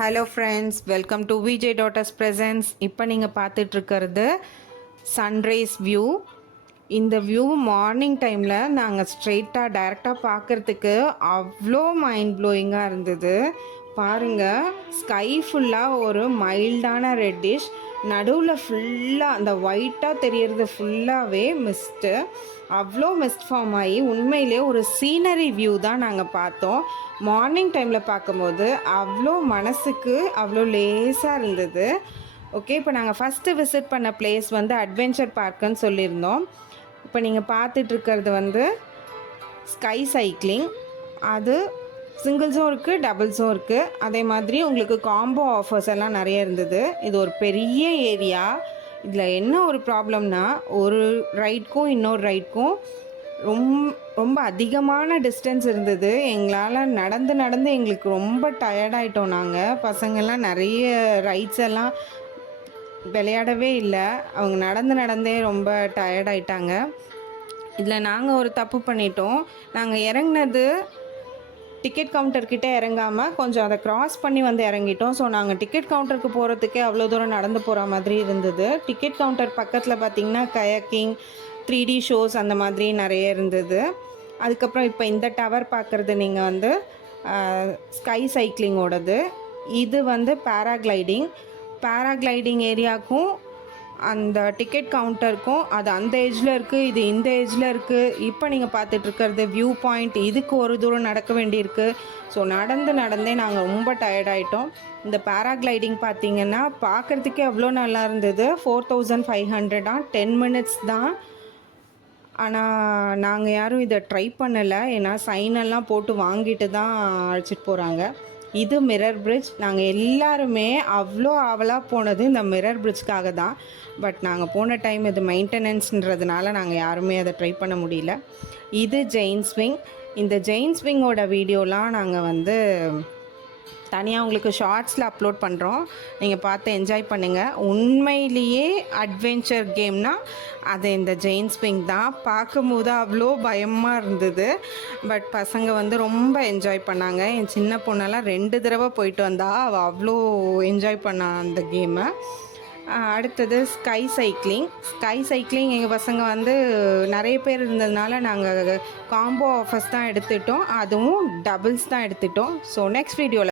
Hello friends, welcome to Vijay daughters presence. இப்போ நீங்கள் பார்த்துட்ருக்கிறது sunrise view. இந்த வியூ மார்னிங் டைமில் நாங்கள் ஸ்ட்ரெயிட்டாக டைரெக்டாக பார்க்குறதுக்கு அவ்வளோ மைண்ட் ப்ளோயிங்காக இருந்தது. பாருங்கள், ஸ்கை ஃபுல்லாக ஒரு மைல்டான ரெட்டிஷ், நடுவில் ஃபுல்லாக அந்த ஒயிட்டாக தெரியறது ஃபுல்லாகவே மிஸ்ட்டு. அவ்வளோ மிஸ்ட் ஃபார்ம் ஆகி உண்மையிலே ஒரு சீனரி வியூ தான் நாங்கள் பார்த்தோம். மார்னிங் டைமில் பார்க்கும்போது அவ்வளோ மனசுக்கு அவ்வளோ லேஸாக இருந்தது. ஓகே, இப்போ நாங்கள் ஃபஸ்ட்டு விசிட் பண்ண பிளேஸ் வந்து அட்வென்ச்சர் பார்க்குன்னு சொல்லியிருந்தோம். இப்போ நீங்கள் பார்த்துட்ருக்கிறது வந்து ஸ்கை சைக்கிளிங். அது சிங்கிள்ஸும் இருக்குது, டபுள்ஸும் இருக்குது. அதே மாதிரி உங்களுக்கு காம்போ ஆஃபர்ஸ் எல்லாம் நிறைய இருந்தது. இது ஒரு பெரிய ஏரியா. இதில் என்ன ஒரு ப்ராப்ளம்னா, ஒரு ரைட்க்கும் இன்னொரு ரைட்க்கும் ரொம்ப அதிகமான டிஸ்டன்ஸ் இருந்தது. எங்களால் நடந்து எங்களுக்கு ரொம்ப டயர்டாயிட்டோம். நாங்கள் பசங்கள்லாம் நிறைய ரைட்ஸ் எல்லாம் விளையாடவே இல்லை. அவங்க நடந்தே ரொம்ப டயர்டாயிட்டாங்க. இதில் நாங்கள் ஒரு தப்பு பண்ணிட்டோம். நாங்கள் இறங்கினது டிக்கெட் கவுண்டர்கிட்ட இறங்காமல் கொஞ்சம் அதை க்ராஸ் பண்ணி வந்து இறங்கிட்டோம். ஸோ நாங்கள் டிக்கெட் கவுண்டருக்கு போகிறதுக்கே அவ்வளோ தூரம் நடந்து போகிற மாதிரி இருந்தது. டிக்கெட் கவுண்டர் பக்கத்தில் பார்த்திங்கன்னா கயாக்கிங், 3D ஷோஸ் அந்த மாதிரி நிறைய இருந்தது. அதுக்கப்புறம் இப்போ இந்த டவர் பார்க்குறது நீங்கள் வந்து ஸ்கை சைக்கிளிங்கோடது. இது வந்து பேராக்ளைடிங் ஏரியாவுக்கும் அந்த டிக்கெட் கவுண்டருக்கும் அது அந்த ஏஜில் இருக்குது, இது இந்த ஏஜில் இருக்குது. இப்போ நீங்கள் பார்த்துட்ருக்கிறது வியூ பாயிண்ட். இதுக்கு ஒரு தூரம் நடக்க வேண்டியிருக்கு. ஸோ நடந்தே நாங்கள் ரொம்ப டயர்டாயிட்டோம். இந்த பேராக்ளைடிங் பார்த்திங்கன்னா பார்க்குறதுக்கே அவ்வளோ நல்லா இருந்தது. 4500 10 மினிட்ஸ் தான். ஆனால் நாங்கள் யாரும் இதை ட்ரை பண்ணலை. ஏன்னா சைனெல்லாம் போட்டு வாங்கிட்டு தான் அழைச்சிட்டு போகிறாங்க. இது மிரர் பிரிட்ஜ். நாங்கள் எல்லாருமே அவ்வளோ ஆவலாக போனது இந்த மிரர் பிரிட்ஜ்க்காக தான். பட் நாங்கள் போன டைம் இது மெயின்டெனன்ஸ்ன்றதுனால நாங்கள் யாருமே அதை ட்ரை பண்ண முடியல. இது ஜெயின் ஸ்விங். இந்த ஜெயின் ஸ்விங்கோட வீடியோலாம் நாங்கள் வந்து தனியாக உங்களுக்கு ஷார்ட்ஸில் அப்லோட் பண்ணுறோம். நீங்கள் பார்த்து என்ஜாய் பண்ணுங்கள். உண்மையிலேயே அட்வென்ச்சர் கேம்னால் அது இந்த ஜெயின் ஸ்விங் தான். பார்க்கும்போது அவ்வளோ பயமாக இருந்தது. பட் பசங்க வந்து ரொம்ப என்ஜாய் பண்ணாங்க. என் சின்ன பொண்ணெல்லாம் 2 தடவை போயிட்டு வந்தா. அவள் அவ்வளோ என்ஜாய் பண்ணான் அந்த கேமை. அடுத்தது ஸ்கை சைக்கிளிங் எங்கள் பசங்க வந்து நிறைய பேர் இருந்ததுனால நாங்கள் காம்போ ஆஃபர்ஸ் தான் எடுத்துட்டோம். அதுவும் டபுள்ஸ் தான் எடுத்துட்டோம். ஸோ நெக்ஸ்ட் வீடியோவில்